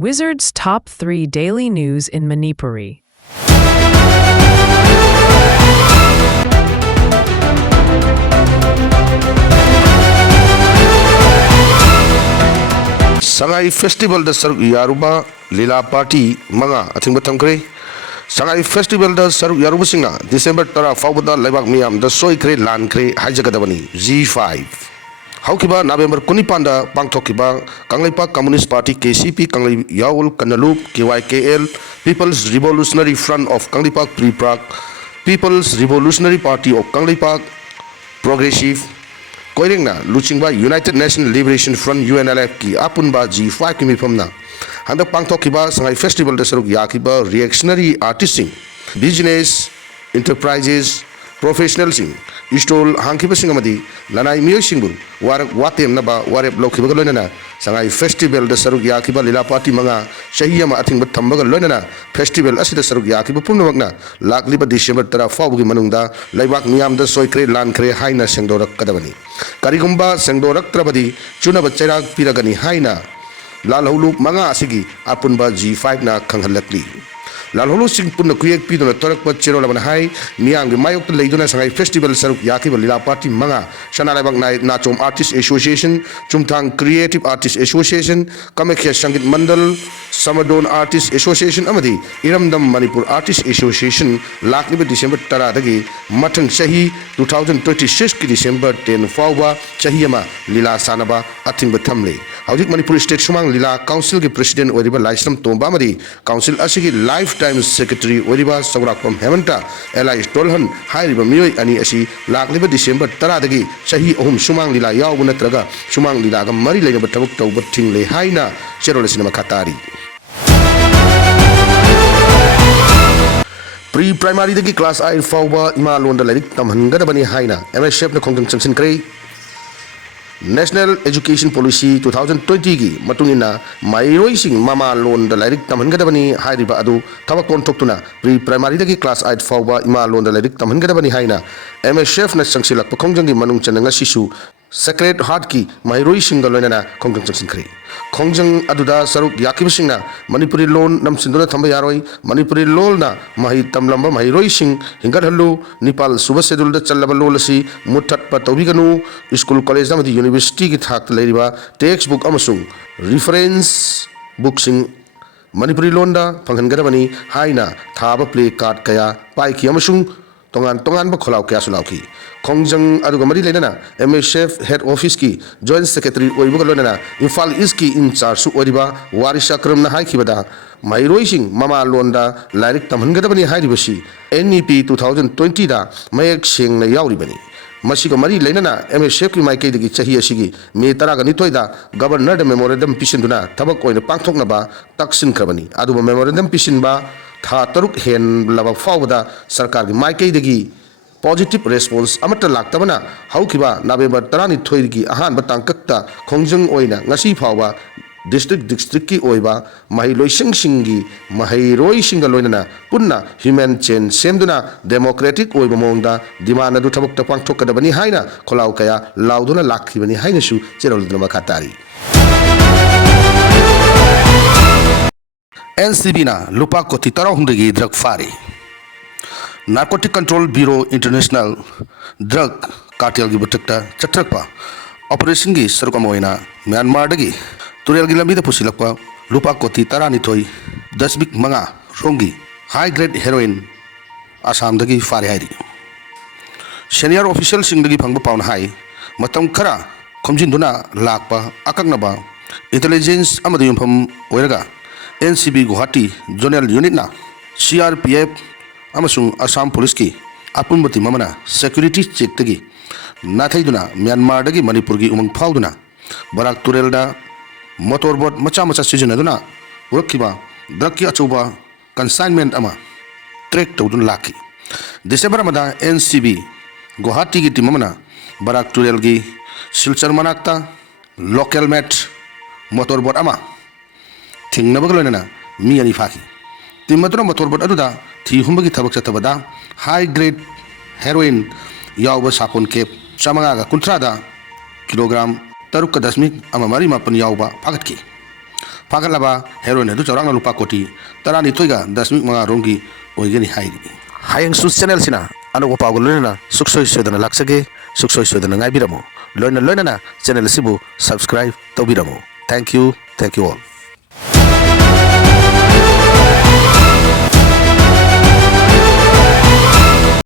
Wizards Top 3 Daily News in Manipuri. Sangai Festival da Saruk Yaruba Lila Party Manga ating batangkre Sangai Festival da Saruk Yaruba Singa December tara Fawbada Lebak Miam da Soikre Lankre Hajagadabani G5 Haukiba November Kunipanda Pangtokiba Kanglipa Communist Party KCP Kangli Yaul Kanalup KYKL People's Revolutionary Front of Kanglipak Priprak People's Revolutionary Party of Kanglipak Progressive Koirengna Luchingba United National Liberation Front UNLF ki apunba G5 ki mifamna handak pangthokiba Sangai Festival da saruk yakiba reactionary artists business enterprises professionals stall hangkiba singamadi lanai miyo singbu warak watem naba warep lokhiba loinana Sangai Festival da saruk yakiba lila party manga shahiyama athingba thambaga loinana festival asida saruk yakiba pumnamakna lakliba December tara fawbugi manungda laibak miyamda soikre lankhre haina sengdorak kadabani Karigumba sengdorak trabadi chunaba chairak piragani haina lalhulu manga asigi apunba G5 na khanghalakli lalhulu sing punna kuyek pidona torakpa chero laban hai miyang mayok to leidona Sangai Festival saruk yakiba lila party manga shanalabak nachom artist association chumthang creative artist association kamekhya sangit mandal samadon artist association amadi iramdam manipur artist association lakliba December tara dagi mathang chahi 2026 ki December 10 fawba chahiyama lila sanaba athingba thamle haudik manipur state sumang lila council ki president oriba laisram tomba amadi council asigi lifetime secretary oriba saurakpam hemanta eli stolhan hairiba miyoi ani asi lakliba December tara dagi chahi ahum sumang lila yawu natraga sumang lila ga mari leina tabuk tawba thingle haina cherol sinema khatari Pre-primary dagi class 8 fawba ima londa lairik tamhangadabani haina MSF na khongtang changsin kre National Education Policy 2020 gi matungina mairoi sing mama londa lairik tamhangadabani hairiba adu thawak kontoktuna pre-primary dagi class 8 fawba ima londa lairik tamhangadabani haina MSF na changsilak pakhongjang gi manung chananga sisu Sacred Heart ki mairoi sing galoina khongtang changsin kre Khongjang aduda saruk yakibsingna Manipuri loan namsinduna thamba yaroi Manipuri lolna mahi tamlamba mahiroi sing hingat hallu Nepal suba sedul da challaba lolasi muthat pa tawbiganu school college namadi university ki thak leiriba textbook amasung reference book sing Manipuri londa phanghangadabani haina thaba play card kaya pai ki amasung tongan ba kholau kya sulauki Khongjang aduga mari leinana MSF head office ki joint secretary oibuga loinana Imphal East ki in charge su oriba Warisha Kram na haikibada mairoi sing mama londa lairik tamhangadabani hairibasi NEP 2020 da mayak seng na yauribani masiga mari leinana MSF ki maikei dagi chahi asigi me taraga nithoi da governor da memorandum pisinduna tabak oina pangthokna ba taksin krabani aduba memorandum pisinba tha taruk hen laba fawda sarkar gi maikei dagi positive response amata laktabana haukiba November 12 gi ahan batang kakta khongjang oina ngasi fawba district ki oiba mahi loising singi mahi roi singa loinana punna human chain semduna democratic oiba mongda dimana du thabuk ta pangthok kadabani haina kholau kaya lauduna lakhibani haina su cherol dama khatari NCB na lupa koti tara hundagi drug fari Narcotic Control Bureau International Drug Cartel gi batakta chatrakpa operation gi sarukamoina Myanmar dagi Turel gi lambi da pusilakpa lupa koti tara nithoi 10 manga rongi high grade heroin Assam dagi fari hairi senior official sing dagi phangba paun hai matam khara khomjinduna lakpa akaknaba intelligence amadi yumpham oiraga NCB Guwahati Zonal Unit na CRPF amasung Assam Police ki apunbati mamana security check tagi nathaiduna Myanmar dagi Manipur gi umang phauduna barak turelda motorboat macha sijanaduna urakhiba drug ki achuba consignment ama track tawdun laki December amada NCB Guwahati gi timamana barak turel gi Silchar manakta local met motorboat ama Tingnabagolena mi ani faki Timatuna motorboat aduda thi humbagi thabak chatabada high grade heroin yawba sapon kep chamanga ga kuntrada kilogram taruk ka dasmik ama mari mapan yawba pagat ki फागलबा heroine अदु चौरांग लुपा कोटी तरानी थोइगा 10.5 रोंगी ओइगनि हाइरि हायंग सु channel सिना अनु पागु लोइना सुक्सोय सोदना लाक्सगे सुक्सोय सोदना गाइबिरमु लोइना चैनल सिबु सब्सक्राइब तौबिरमु थैंक यू ऑल